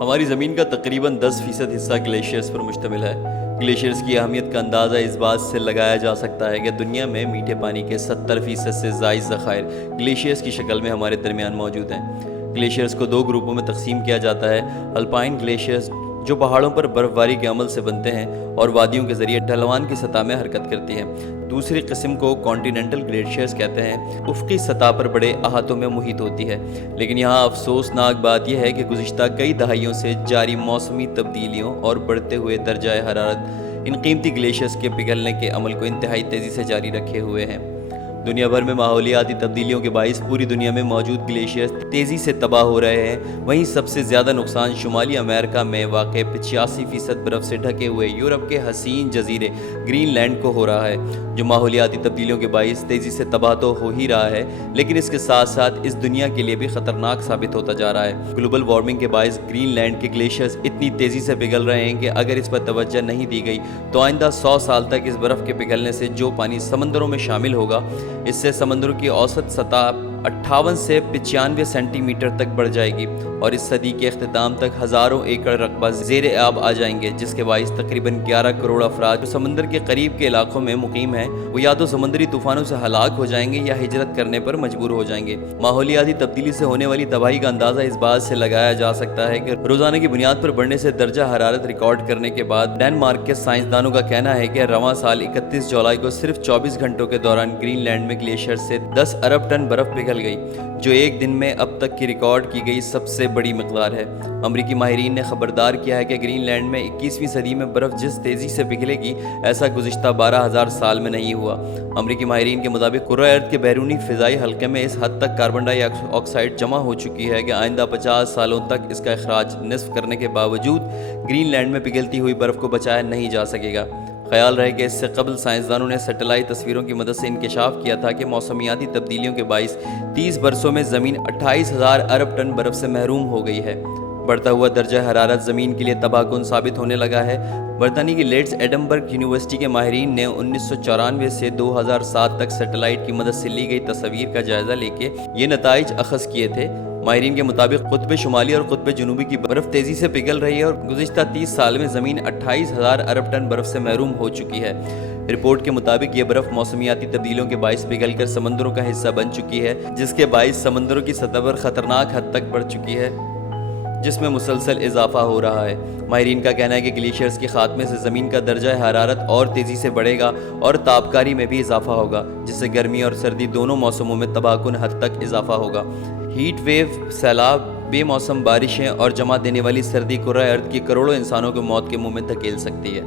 ہماری زمین کا تقریباً 10% حصہ گلیشیئرز پر مشتمل ہے۔ گلیشیئرز کی اہمیت کا اندازہ اس بات سے لگایا جا سکتا ہے کہ دنیا میں میٹھے پانی کے 70% سے زائد ذخائر گلیشیئرز کی شکل میں ہمارے درمیان موجود ہیں۔ گلیشیئرز کو دو گروپوں میں تقسیم کیا جاتا ہے: الپائن گلیشیئرز جو پہاڑوں پر برف باری کے عمل سے بنتے ہیں اور وادیوں کے ذریعے ڈھلوان کی سطح میں حرکت کرتی ہیں۔ دوسری قسم کو کانٹیننٹل گلیشیئرز کہتے ہیں، افقی سطح پر بڑے احاطوں میں محیط ہوتی ہے۔ لیکن یہاں افسوسناک بات یہ ہے کہ گزشتہ کئی دہائیوں سے جاری موسمی تبدیلیوں اور بڑھتے ہوئے درجہ حرارت ان قیمتی گلیشیئرز کے پگھلنے کے عمل کو انتہائی تیزی سے جاری رکھے ہوئے ہیں۔ دنیا بھر میں ماحولیاتی تبدیلیوں کے باعث پوری دنیا میں موجود گلیشیئرز تیزی سے تباہ ہو رہے ہیں۔ وہیں سب سے زیادہ نقصان شمالی امریکہ میں واقع 85% برف سے ڈھکے ہوئے یورپ کے حسین جزیرے گرین لینڈ کو ہو رہا ہے، جو ماحولیاتی تبدیلیوں کے باعث تیزی سے تباہ تو ہو ہی رہا ہے، لیکن اس کے ساتھ ساتھ اس دنیا کے لیے بھی خطرناک ثابت ہوتا جا رہا ہے۔ گلوبل وارمنگ کے باعث گرین لینڈ کے گلیشیئرز اتنی تیزی سے پگھل رہے ہیں کہ اگر اس پر توجہ نہیں دی گئی تو آئندہ 100 سال تک اس برف کے پگھلنے سے جو پانی سمندروں میں شامل ہوگا، اس سے سمندروں کی اوسط سطح 58 سے 95 سینٹی میٹر تک بڑھ جائے گی، اور اس صدی کے اختتام تک ہزاروں ایکڑ رقبہ زیر آب آ جائیں گے، جس کے باعث تقریباً 11 کروڑ افراد جو سمندر کے قریب کے علاقوں میں مقیم ہیں وہ یا تو سمندری طوفانوں سے ہلاک ہو جائیں گے یا ہجرت کرنے پر مجبور ہو جائیں گے۔ ماحولیاتی تبدیلی سے ہونے والی تباہی کا اندازہ اس بات سے لگایا جا سکتا ہے کہ روزانہ کی بنیاد پر بڑھنے سے درجہ حرارت ریکارڈ کرنے کے بعد ڈنمارک کے سائنسدانوں کا کہنا ہے کہ رواں سال 31 جولائی کو صرف 24 گھنٹوں کے دوران گرین لینڈ میں گلیشیئر سے 10 ارب ٹن برف پگھل گئی، جو ایک دن میں اب تک کی ریکارڈ کی گئی سب سے بڑی مقدار ہے۔ امریکی ماہرین نے خبردار کیا ہے کہ گرین لینڈ میں 21ویں صدی میں برف جس تیزی سے پگھلے گی، ایسا گزشتہ 12,000 سال میں نہیں ہوا۔ امریکی ماہرین کے مطابق کرۂ ارض کے بیرونی فضائی حلقے میں اس حد تک کاربن ڈائی آکسائیڈ جمع ہو چکی ہے کہ آئندہ 50 سالوں تک اس کا اخراج نصف کرنے کے باوجود گرین لینڈ میں پگھلتی ہوئی برف کو بچایا نہیں جا سکے گا۔ خیال رہے کہ اس سے قبل سائنسدانوں نے سیٹلائٹ تصویروں کی مدد سے انکشاف کیا تھا کہ موسمیاتی تبدیلیوں کے باعث 30 برسوں میں زمین 28,000 ارب ٹن برف سے محروم ہو گئی ہے۔ بڑھتا ہوا درجہ حرارت زمین کے لیے تباہ کن ثابت ہونے لگا ہے۔ برطانیہ کی لیڈز ایڈنبرگ یونیورسٹی کے ماہرین نے 1994 سے 2007 تک سیٹلائٹ کی مدد سے لی گئی تصاویر کا جائزہ لے کے یہ نتائج اخذ کیے تھے۔ ماہرین کے مطابق قطب شمالی اور قطب جنوبی کی برف تیزی سے پگھل رہی ہے اور گزشتہ 30 سال میں زمین 28,000 ارب ٹن برف سے محروم ہو چکی ہے۔ رپورٹ کے مطابق یہ برف موسمیاتی تبدیلیوں کے باعث پگھل کر سمندروں کا حصہ بن چکی ہے، جس کے باعث سمندروں کی سطح پر خطرناک حد تک بڑھ چکی ہے، جس میں مسلسل اضافہ ہو رہا ہے۔ ماہرین کا کہنا ہے کہ گلیشیئرز کے خاتمے سے زمین کا درجہ حرارت اور تیزی سے بڑھے گا اور تابکاری میں بھی اضافہ ہوگا، جس سے گرمی اور سردی دونوں موسموں میں تباہ کن حد تک اضافہ ہوگا۔ ہیٹ ویو، سیلاب، بے موسم بارشیں اور جمع دینے والی سردی کرۂ ارض کی کروڑوں انسانوں کو موت کے منہ میں دھکیل سکتی ہے۔